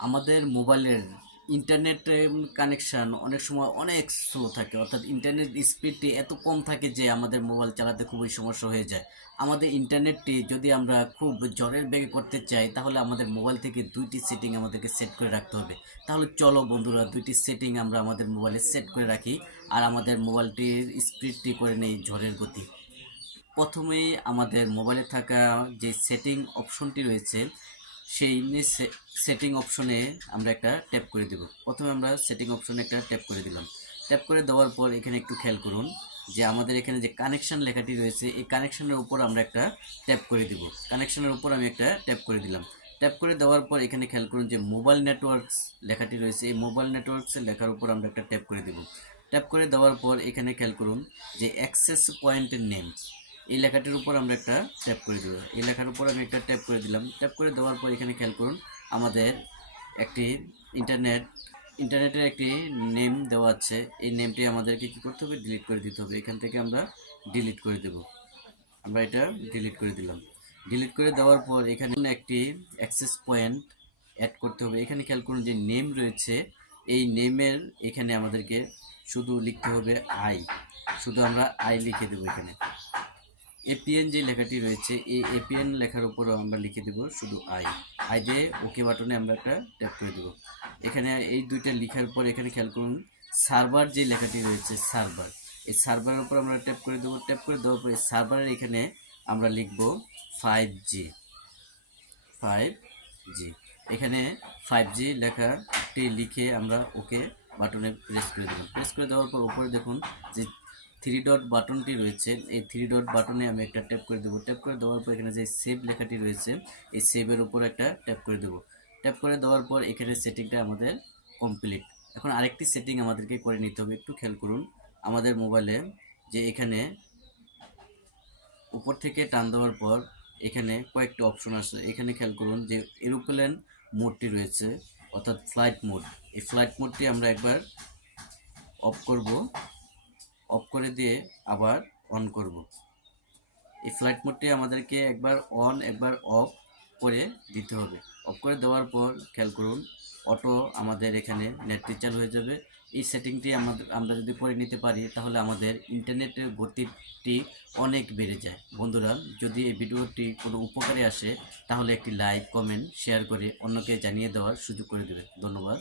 আমাদের মোবাইলের internet connection অনেক সময় অনেক স্লো থাকে, অর্থাৎ ইন্টারনেট স্পিডটি এত কম থাকে যে আমাদের মোবাইল চালাতে খুবই সমস্যা হয়ে যায়। আমাদের ইন্টারনেটটি যদি আমরা খুব জোরের বেগে করতে চাই তাহলে আমাদের মোবাইল থেকে দুইটি সেটিং আমাদেরকে সেট করে রাখতে হবে। তাহলে চলো বন্ধুরা, দুইটি সেটিং আমরা আমাদের মোবাইলে সেট করে রাখি আর আমাদের মোবাইলটির স্পিডটি করে নেই ঝড়ের গতি। প্রথমেই আমাদের মোবাইলে থাকা যে সেটিং অপশনটি রয়েছে সেই সেটিং অপশনে আমরা একটা ট্যাপ করে দেব। প্রথমে আমরা সেটিং অপশনে একটা ট্যাপ করে দিলাম। ট্যাপ করে দেওয়ার পর এখানে একটু খেয়াল করুন যে আমাদের এখানে যে কানেকশন লেখাটি রয়েছে এই কানেকশনের উপর আমরা একটা ট্যাপ করে দিব। কানেকশনের উপর আমি একটা ট্যাপ করে দিলাম। ট্যাপ করে দেওয়ার পর এখানে খেয়াল করুন যে মোবাইল নেটওয়ার্কস লেখাটি রয়েছে, এই মোবাইল নেটওয়ার্কসের লেখার উপর আমরা একটা ট্যাপ করে দেব। ট্যাপ করে দেওয়ার পর এখানে খেয়াল করুন যে অ্যাক্সেস পয়েন্টের নেম, এই লেখাটির উপর আমরা একটা ট্যাপ করে দেব। এই লেখার উপর আমি একটা ট্যাপ করে দিলাম। ট্যাপ করে দেওয়ার পর এখানে খেয়াল করুন আমাদের একটি ইন্টারনেটের একটি নেম দেওয়া আছে। এই নেমটি আমাদেরকে কী করতে হবে, ডিলিট করে দিতে হবে। এখান থেকে আমরা ডিলিট করে দেব। আমরা এটা ডিলিট করে দিলাম। ডিলিট করে দেওয়ার পর এখানে একটি অ্যাক্সেস পয়েন্ট অ্যাড করতে হবে। এখানে খেয়াল করুন যে নেম রয়েছে, এই নেমের এখানে আমাদেরকে শুধু লিখতে হবে আই, শুধু আমরা আই লিখে দেবো। এখানে এপিএন যে লেখাটি রয়েছে এই এপিএন লেখার উপরও আমরা লিখে দেব শুধু আই দিয়ে ওকে বাটনে আমরা একটা ট্যাপ করে দেব। এখানে এই দুইটা লেখার পর এখানে খেয়াল করুন সার্ভার যে লেখাটি রয়েছে সার্ভার, এই সার্ভারের উপর আমরা ট্যাপ করে দেবো। ট্যাপ করে দেওয়ার পরে সার্ভারের এখানে আমরা লিখব 5G। এখানে 5G লেখাটি লিখে আমরা ওকে বাটনে প্রেস করে দেব। প্রেস করে দেওয়ার পর উপরে দেখুন যে থ্রি ডট বাটনটি রয়েছে, এই থ্রি ডট বাটনে আমি একটা ট্যাপ করে দেবো। ট্যাপ করে দেওয়ার পর এখানে যে সেভ লেখাটি রয়েছে এই সেভের উপর একটা ট্যাপ করে দেবো। ট্যাপ করে দেওয়ার পর এখানে সেটিংটা আমাদের কমপ্লিট। এখন আরেকটি সেটিং আমাদেরকে করে নিতে হবে। একটু খেয়াল করুন আমাদের মোবাইলে যে এখানে উপর থেকে টান দেওয়ার পর এখানে কয়েকটা অপশন আছে। এখানে খেয়াল করুন যে এরোপ্লেন মোডটি রয়েছে, অর্থাৎ ফ্লাইট মোড। এই ফ্লাইট মোডটি আমরা একবার অফ করব, অফ করে দিয়ে আবার অন করব। এই ফ্লাইট মোডটি আমাদেরকে একবার অন একবার অফ করে দিতে হবে। অফ করে দেওয়ার পর খেয়াল করুন অটো আমাদের এখানে নেটটি চালু হয়ে যাবে। এই সেটিংটি আমরা যদি করে নিতে পারি তাহলে আমাদের ইন্টারনেটের গতিটি অনেক বেড়ে যায়। বন্ধুরা, যদি এই ভিডিওটি কোনো উপকারে আসে তাহলে একটি লাইক, কমেন্ট, শেয়ার করে অন্যকে জানিয়ে দেওয়ার সুযোগ করে দেবেন। ধন্যবাদ।